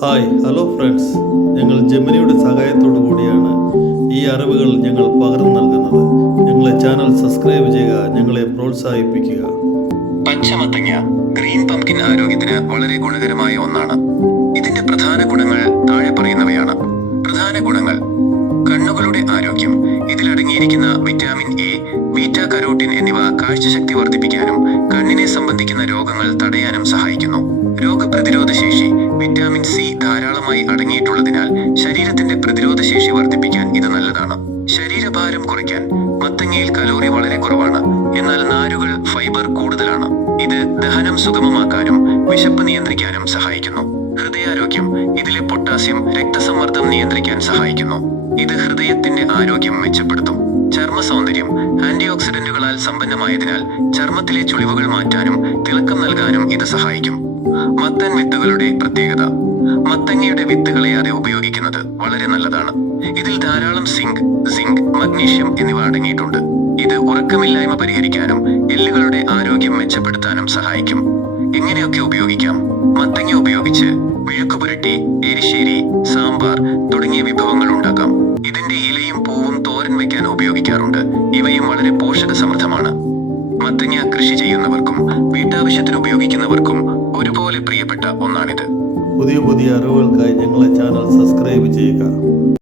Hi hello friends, ഞങ്ങൾ ജെമിനിയുടെ സഹായത്തോടു കൂടിയാണ് ഈ അറിവുകൾ ഞങ്ങൾ പകർന്നു നൽകുന്നത്. ഞങ്ങളെ ചാനൽ സബ്സ്ക്രൈബ് ചെയ്യുക, ഞങ്ങളെ പ്രോത്സാഹിപ്പിക്കുക. പച്ചമത്തങ്ങ ഗ്രീൻ പംകിൻ ആരോഗ്യത്തിന് വളരെ ഗുണകരമായ ഒന്നാണ്. ഇതിന്റെ പ്രധാന ഗുണങ്ങൾ താഴെ പറയുന്നവയാണ്. പ്രധാന ഗുണങ്ങൾ: കണ്ണുകളുടെ ആരോഗ്യം. ഇതിലടങ്ങിയിരിക്കുന്ന വിറ്റാമിൻ എ, ബീറ്റാ കരോട്ടിൻ എന്നിവ കാഴ്ചശക്തി വർദ്ധിപ്പിക്കാനും കണ്ണിനെ സംബന്ധിക്കുന്ന രോഗങ്ങൾ തടയാനും സഹായിക്കുന്നു. രോഗപ്രതിരോധ ശേഷി. വിറ്റാമിൻ സി ധാരാളമായി അടങ്ങിയിട്ടുള്ളതിനാൽ ശരീരത്തിന്റെ പ്രതിരോധ ശേഷി വർദ്ധിപ്പിക്കാൻ ഇത് നല്ലതാണ്. ശരീരഭാരം കുറയ്ക്കാൻ. മത്തങ്ങയിൽ കലോറി വളരെ കുറവാണ്, എന്നാൽ നാരുകൾ, ഫൈബർ കൂടുതലാണ്. ഇത് ദഹനം സുഗമമാക്കാനും വിശപ്പ് നിയന്ത്രിക്കാനും സഹായിക്കുന്നു. ഹൃദയാരോഗ്യം. ഇതിലെ പൊട്ടാസ്യം രക്തസമ്മർദ്ദം നിയന്ത്രിക്കാൻ സഹായിക്കുന്നു. ഇത് ഹൃദയത്തിന്റെ ആരോഗ്യം മെച്ചപ്പെടുത്തും. ചർമ്മ സൗന്ദര്യം. ആന്റി ഓക്സിഡന്റുകളാൽ സമ്പന്നമായതിനാൽ ചർമ്മത്തിലെ ചുളിവുകൾ മാറ്റാനും തിളക്കം നൽകാനും ഇത് സഹായിക്കും. മത്തൻ വിത്തുകളുടെ പ്രത്യേകത. മത്തങ്ങയുടെ വിത്ത് കളയാതെ ഉപയോഗിക്കുന്നത് വളരെ നല്ലതാണ്. ഇതിൽ ധാരാളം സിങ്ക്, മഗ്നീഷ്യം എന്നിവ അടങ്ങിയിട്ടുണ്ട്. ഇത് ഉറക്കമില്ലായ്മ പരിഹരിക്കാനും എല്ലുകളുടെ ആരോഗ്യം മെച്ചപ്പെടുത്താനും സഹായിക്കും. എങ്ങനെയൊക്കെ ഉപയോഗിക്കാം? മത്തങ്ങ ഉപയോഗിച്ച് മെഴുക്കുപുരട്ടി, എരിശ്ശേരി, സാമ്പാർ തുടങ്ങിയ വിഭവങ്ങൾ ഉണ്ടാക്കാം. ഇതിന്റെ ഇലയും പൂവും തോരൻ വയ്ക്കാൻ ഉപയോഗിക്കാറുണ്ട്. ഇവയും വളരെ പോഷക സമൃദ്ധമാണ്. മത്തങ്ങ കൃഷി ചെയ്യുന്നവർക്കും വീട്ടാവശ്യത്തിന് ഉപയോഗിക്കുന്നവർക്കും ഒരുപോലെ പ്രിയപ്പെട്ട ഒന്നാണിത്. പുതിയ അറിവുകൾക്കായി ഞങ്ങളെ ചാനൽ സബ്സ്ക്രൈബ് ചെയ്യുക.